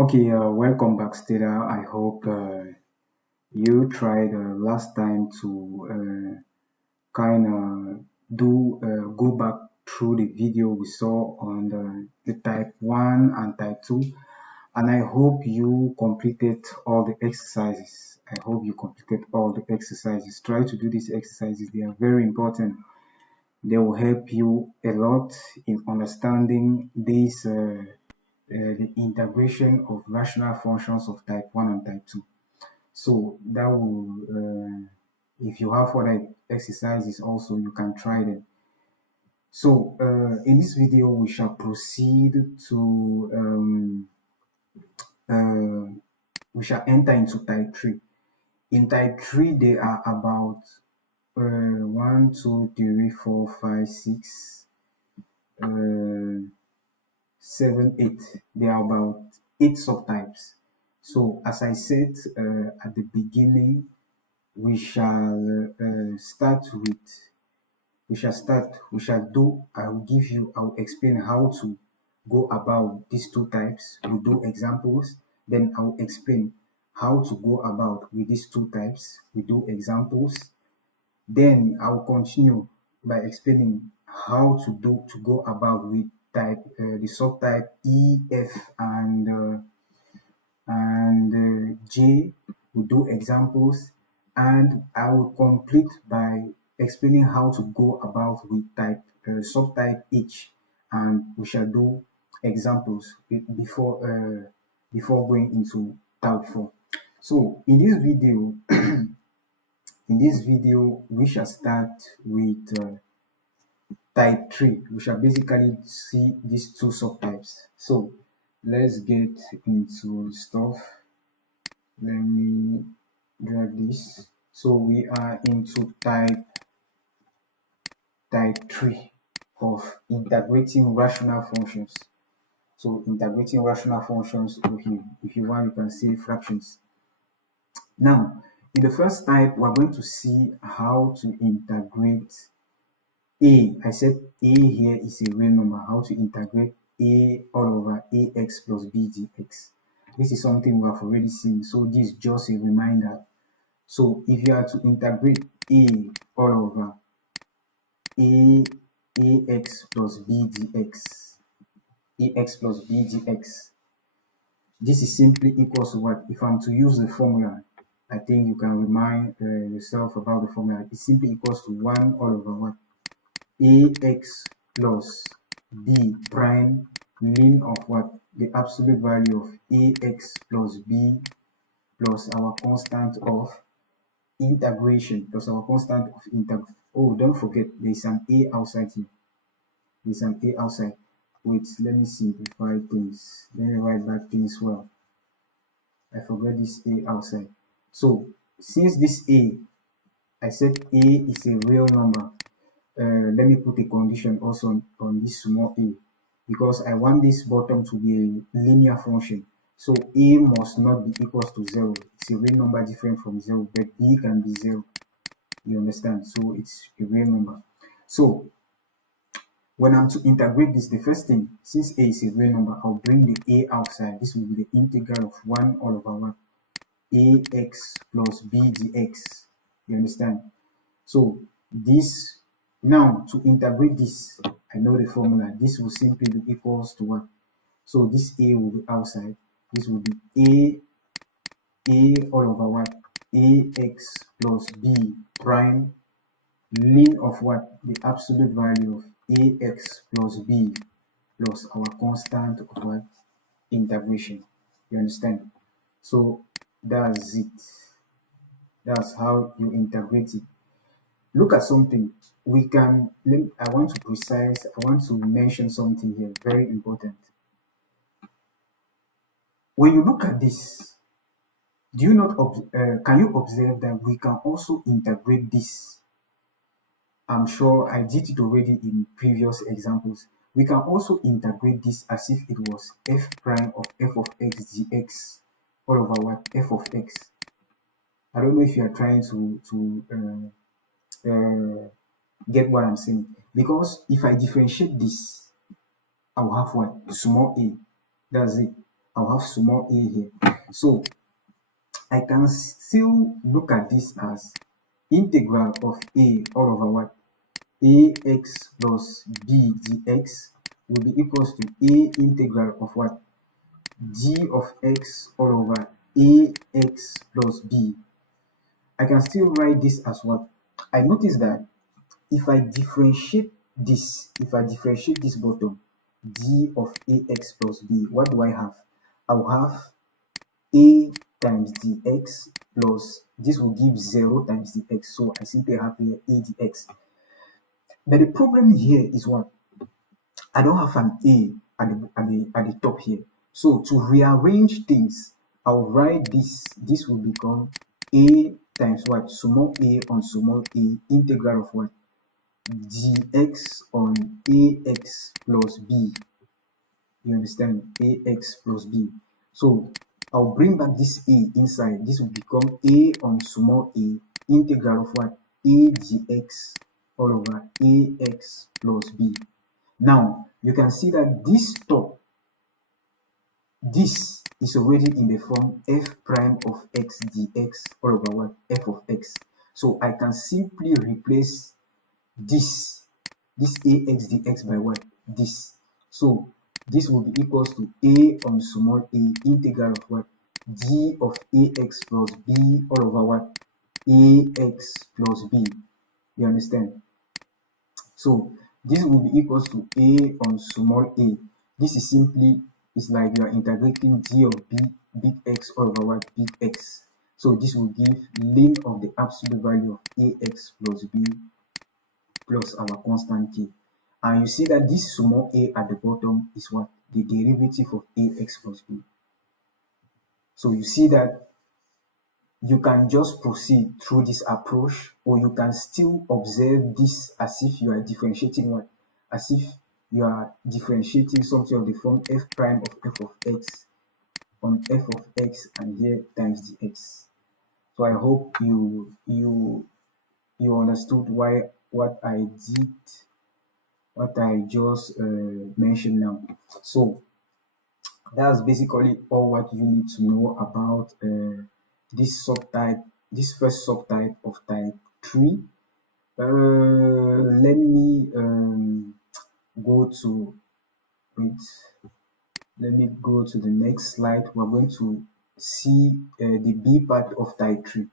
Okay, welcome back, Stella. I hope you tried last time to kind of go back through the video we saw on the type 1 and type 2, and I hope you completed all the exercises. I hope you completed all the exercises. Try to do these exercises, they are very important. They will help you a lot in understanding the integration of rational functions of type 1 and type 2. So that will, if you have other exercises also, you can try them. So in this video, we shall proceed to, uh, we shall enter into type 3. In type 3, there are about 1, 2, 3, 4, 5, 6, 7, 8. There are about 8 subtypes. So as I said at the beginning, we shall start with, I will give you, I will explain how to go about these two types. We'll do examples, then I will explain how to go about with these two types. We do examples, then I will continue by explaining how to go about with the subtype E, F, and J. We do examples, and I will complete by explaining how to go about with subtype H, and we shall do examples before going into type 4. So in this video we shall start with type 3. We shall basically see these two subtypes. So let's get into stuff. Let me drag this. So we are into type 3 of integrating rational functions. So integrating rational functions, if you want, you can say fractions. Now, in the first type, we're going to see how to integrate a. I said a here is a real number. How to integrate a all over ax plus b dx. This is something we have already seen, so this is just a reminder. So if you are to integrate a all over ax plus b dx, ax plus b dx, this is simply equals to what? If I'm to use the formula, I think you can remind yourself about the formula. It simply equals to 1 all over what? Ax plus b prime ln of what? The absolute value of ax plus b plus our constant of integration plus our constant of integration. Oh, don't forget, there's an a outside here. There's an a outside. Wait, let me simplify things. Let me write back things well. I forgot this a outside. So since this a, I said a is a real number, let me put a condition also on this small a, because I want this bottom to be a linear function. So a must not be equals to 0. It's a real number different from 0, but b can be 0. You understand? So it's a real number. So when I'm to integrate this, the first thing, since a is a real number, I'll bring the a outside. This will be the integral of 1 all over 1 ax plus b dx. You understand? So this, now to integrate this, I know the formula. This will simply be equals to what? So this a will be outside. This will be a all over what? Ax plus b prime ln of what? The absolute value of ax plus b plus our constant of what? Integration. You understand? So that's it. That's how you integrate it. Look at something. I want to mention something here, very important. When you look at this, can you observe that we can also integrate this? I'm sure I did it already in previous examples. We can also integrate this as if it was f prime of f of x dx all over what? F of x. I don't know if you are trying to get what I'm saying, because if I differentiate this, I'll have what? Small a. That's it. I'll have small a here. So I can still look at this as integral of a all over what? Ax plus b dx will be equals to a integral of what? G of x all over ax plus b. I can still write this as what? I notice that if I differentiate this bottom, g of ax plus b, what do I have? I will have a times dx plus, this will give 0 times dx, so I simply have here a dx. But the problem here is what? I don't have an a at the top here. So to rearrange things, I'll write this will become a times what? Small a on small a integral of what? Dx on ax plus b. You understand? Ax plus b. So I'll bring back this a inside. This will become a on small a integral of what? A dx all over ax plus b. Now you can see that this top, this is already in the form f prime of x dx all over what? F of x. So I can simply replace this ax dx by what? This. So this will be equals to a on small a integral of what? G of ax plus b all over what? Ax plus b. You understand? So this will be equals to a on small a. This is simply, it's like you are integrating g of b big X all over what? Big X. So this will give lim of the absolute value of ax plus b plus our constant k. And you see that this small a at the bottom is what? The derivative of ax plus b. So you see that you can just proceed through this approach, or you can still observe this as if you are differentiating what? As if you are differentiating something of the form f prime of f of x on f of x and here times dx. So I hope you understood why what I did, what I just mentioned now. So that's basically all what you need to know about this subtype, this first subtype of type 3. Let me go to it. Let me go to the next slide. We're going to see the B part of type 3.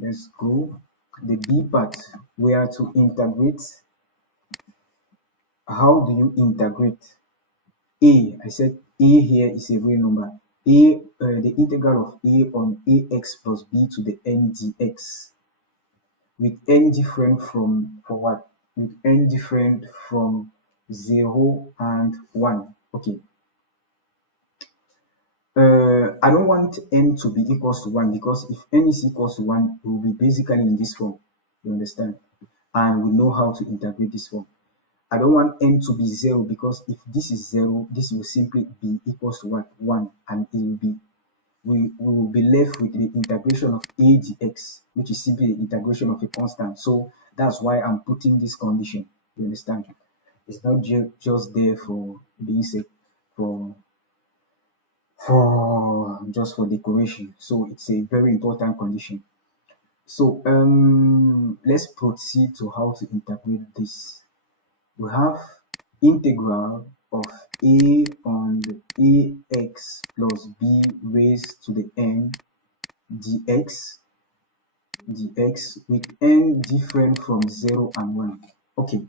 Let's go. The B part, we are to integrate. How do you integrate? A, I said a here is a real number. A, the integral of a on ax plus b to the n dx with n different from, for what? With n different from 0 and 1. Okay. I don't want n to be equals to 1, because if n is equals to 1, it will be basically in this form. You understand? And we know how to integrate this form. I don't want n to be 0, because if this is 0, this will simply be equals to what? 1, and it will be, we will be left with the integration of a dx, which is simply the integration of a constant. So that's why I'm putting this condition. You understand? It's not just there for being said, for just for decoration. So it's a very important condition. So let's proceed to how to integrate this. We have integral of a on the ax plus b raised to the n dx with n different from 0 and 1. Okay,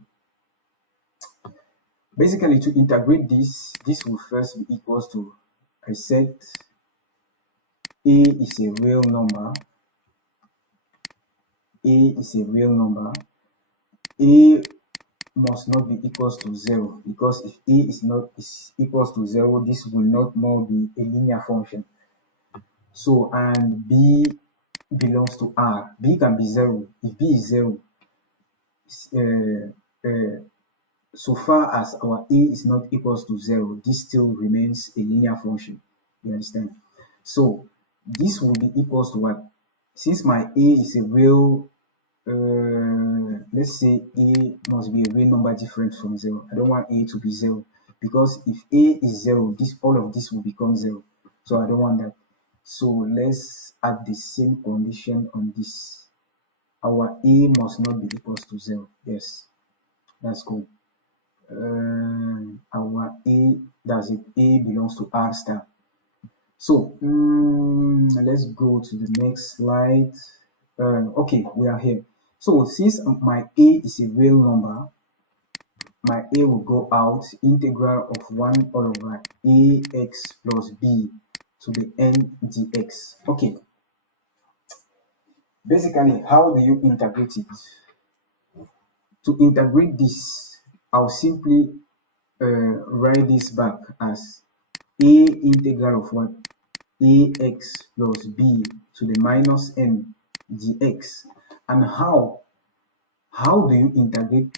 basically to integrate this will first be equals to, I said a is a real number. A is a real number. A must not be equals to 0, because if a is equals to 0, this will not more be a linear function. So, and b belongs to R. B can be 0. If b is 0, so far as our a is not equals to 0, this still remains a linear function. You understand? So this will be equals to what? Since my a is a real, let's say a must be a real number different from 0. I don't want a to be 0. because if a is 0, this all of this will become 0. So I don't want that. So let's add the same condition on this. Our a must not be equals to 0. Yes, that's cool. Our a, does it, a belongs to r star. So let's go to the next slide. Okay, we are here. So since my a is a real number, my a will go out, integral of 1 over ax plus b to the n dx. Okay, basically, how do you integrate it? To integrate this, I'll simply write this back as a integral of what? Ax plus b to the minus n dx. And how do you integrate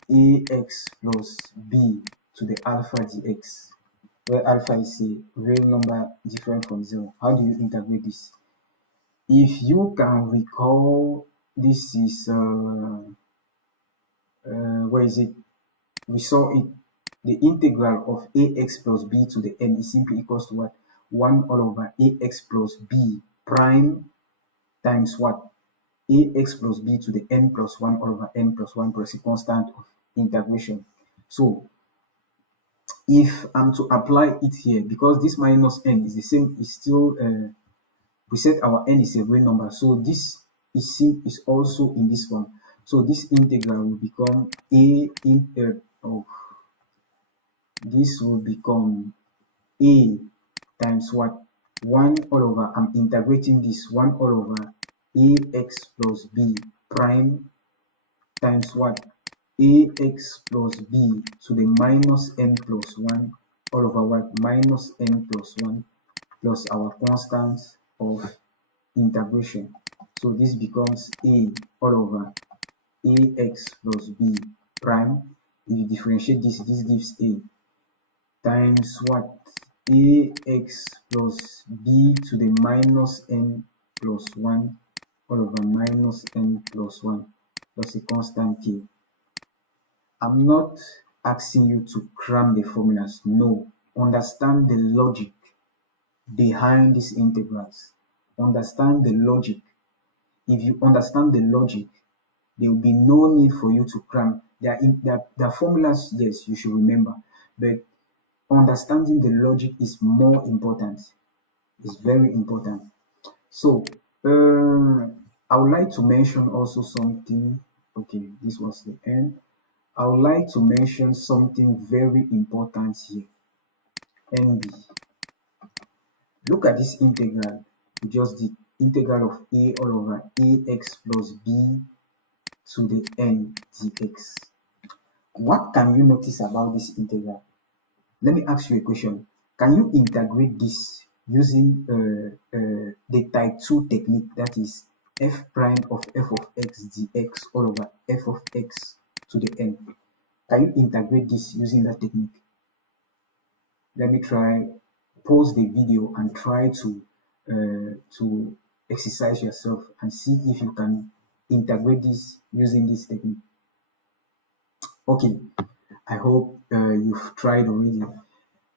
ax plus b to the alpha dx, where alpha is a real number different from 0? How do you integrate this? If you can recall, this is where is it? We saw it. The integral of ax plus b to the n is simply equals to what? 1 all over ax plus b prime times what? Ax plus b to the n plus 1 all over n plus 1 plus a constant of integration. So if I'm to apply it here, because this minus n is the same, is still we said our n is a real number, so this is also in this form. So this integral will become this will become a times what? 1 all over, I'm integrating this, 1 all over ax plus b prime times what? Ax plus b to the minus n plus 1 all over what? Minus n plus 1 plus our constant of integration. So this becomes a all over ax plus b prime. If you differentiate this, this gives a times what? Ax plus b to the minus n plus 1 all over minus n plus 1 plus a constant k. I'm not asking you to cram the formulas. No. Understand the logic behind these integrals. Understand the logic. If you understand the logic, there will be no need for you to cram. Their formulas, yes, you should remember, but understanding the logic is more important. It's very important. So, I would like to mention also something. Okay, this was the end. I would like to mention something very important here. NB. Look at this integral. We just did integral of a all over ax plus b to the n dx. What can you notice about this integral? Let me ask you a question. Can you integrate this using the type 2 technique, that is f prime of f of x dx all over f of x to the n? Can you integrate this using that technique? Let me try, pause the video and try to exercise yourself and see if you can integrate this using this technique. Okay, I hope you've tried already.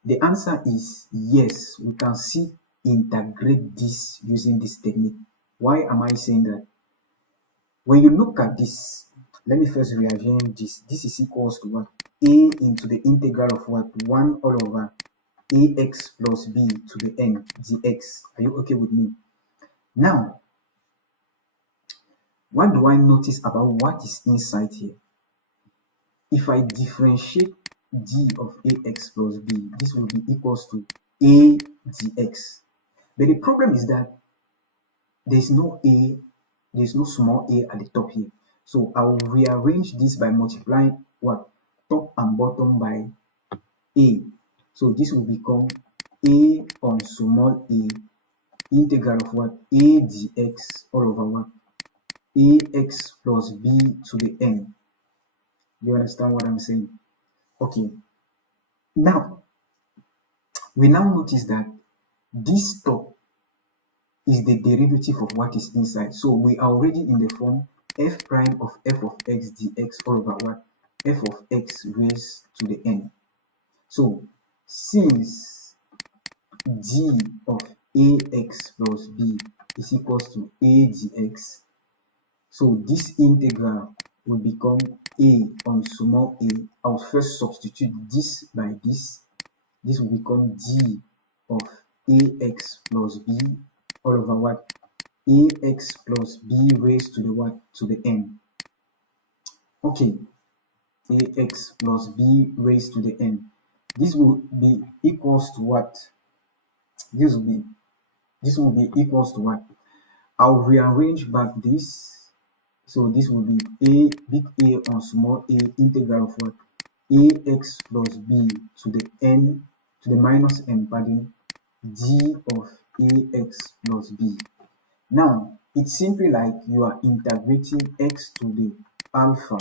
The answer is yes, we can see integrate this using this technique. Why am I saying that? When you look at this, let me first rearrange this. This is equals to what? A into the integral of what? 1 all over ax plus b to the n dx. Are you okay with me? Now, what do I notice about what is inside here? If I differentiate d of ax plus b, this will be equals to a dx. But the problem is that there's no small a at the top here. So I'll rearrange this by multiplying what? Top and bottom by a. So this will become a on small a integral of what? A dx all over what? Ax plus b to the n. You understand what I'm saying? Okay. Now, we now notice that this top is the derivative of what is inside. So we are already in the form f prime of f of x dx all over what? F of x raised to the n. So since g of ax plus b is equals to a dx, so this integral will become a on small a. I'll first substitute this by this. This will become g of ax plus b all over what? Ax plus b raised to the what? To the n. Okay, ax plus b raised to the n. This will be equals to what? This will be equals to what? I'll rearrange back this. So this will be a big A on small a integral of what? Ax plus b to the n to the minus n, pardon, g of ax plus b. Now it's simply like you are integrating x to the alpha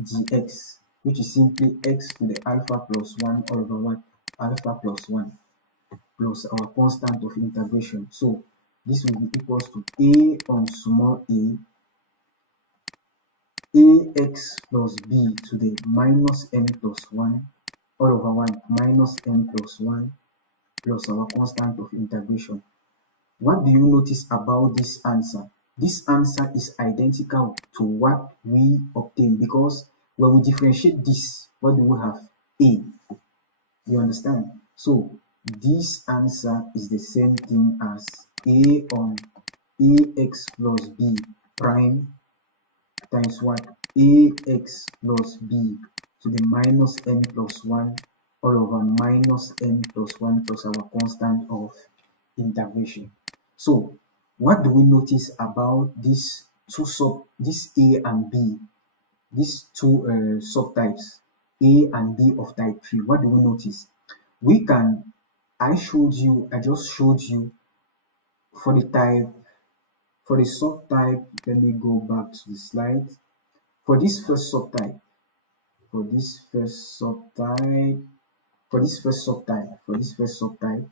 dx, which is simply x to the alpha plus 1 all over what? Alpha plus 1 plus our constant of integration. So this will be equals to a on small a ax plus b to the minus n plus 1 all over 1 minus n plus 1 plus our constant of integration. What do you notice about this answer? This answer is identical to what we obtained, because when we differentiate this, what do we have? A. You understand? So this answer is the same thing as a on ax plus b prime times what? Ax plus b to the minus n plus 1 all over minus n plus 1 plus our constant of integration. So what do we notice about this A and B, these two subtypes, A and B of type 3? What do we notice? We can, I just showed you for the type, for the subtype. Let me go back to the slide. For this first subtype, for this first subtype, for this first subtype, for this first subtype,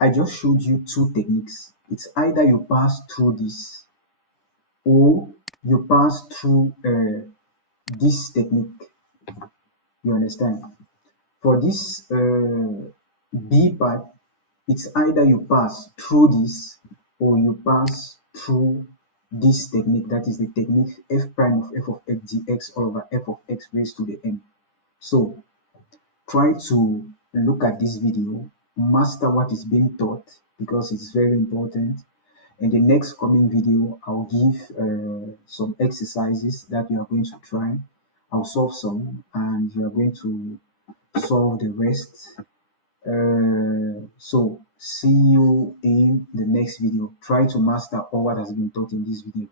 I just showed you two techniques. It's either you pass through this or you pass through this technique. You understand? For this B part, it's either you pass through this or you pass through this technique. That is the technique f prime of f of x dx all over f of x raised to the n. So try to look at this video, master what is being taught, because it's very important. In the next coming video, I'll give some exercises that you are going to try. I'll solve some and you are going to solve the rest. So see you in the next video. Try to master all what has been taught in this video.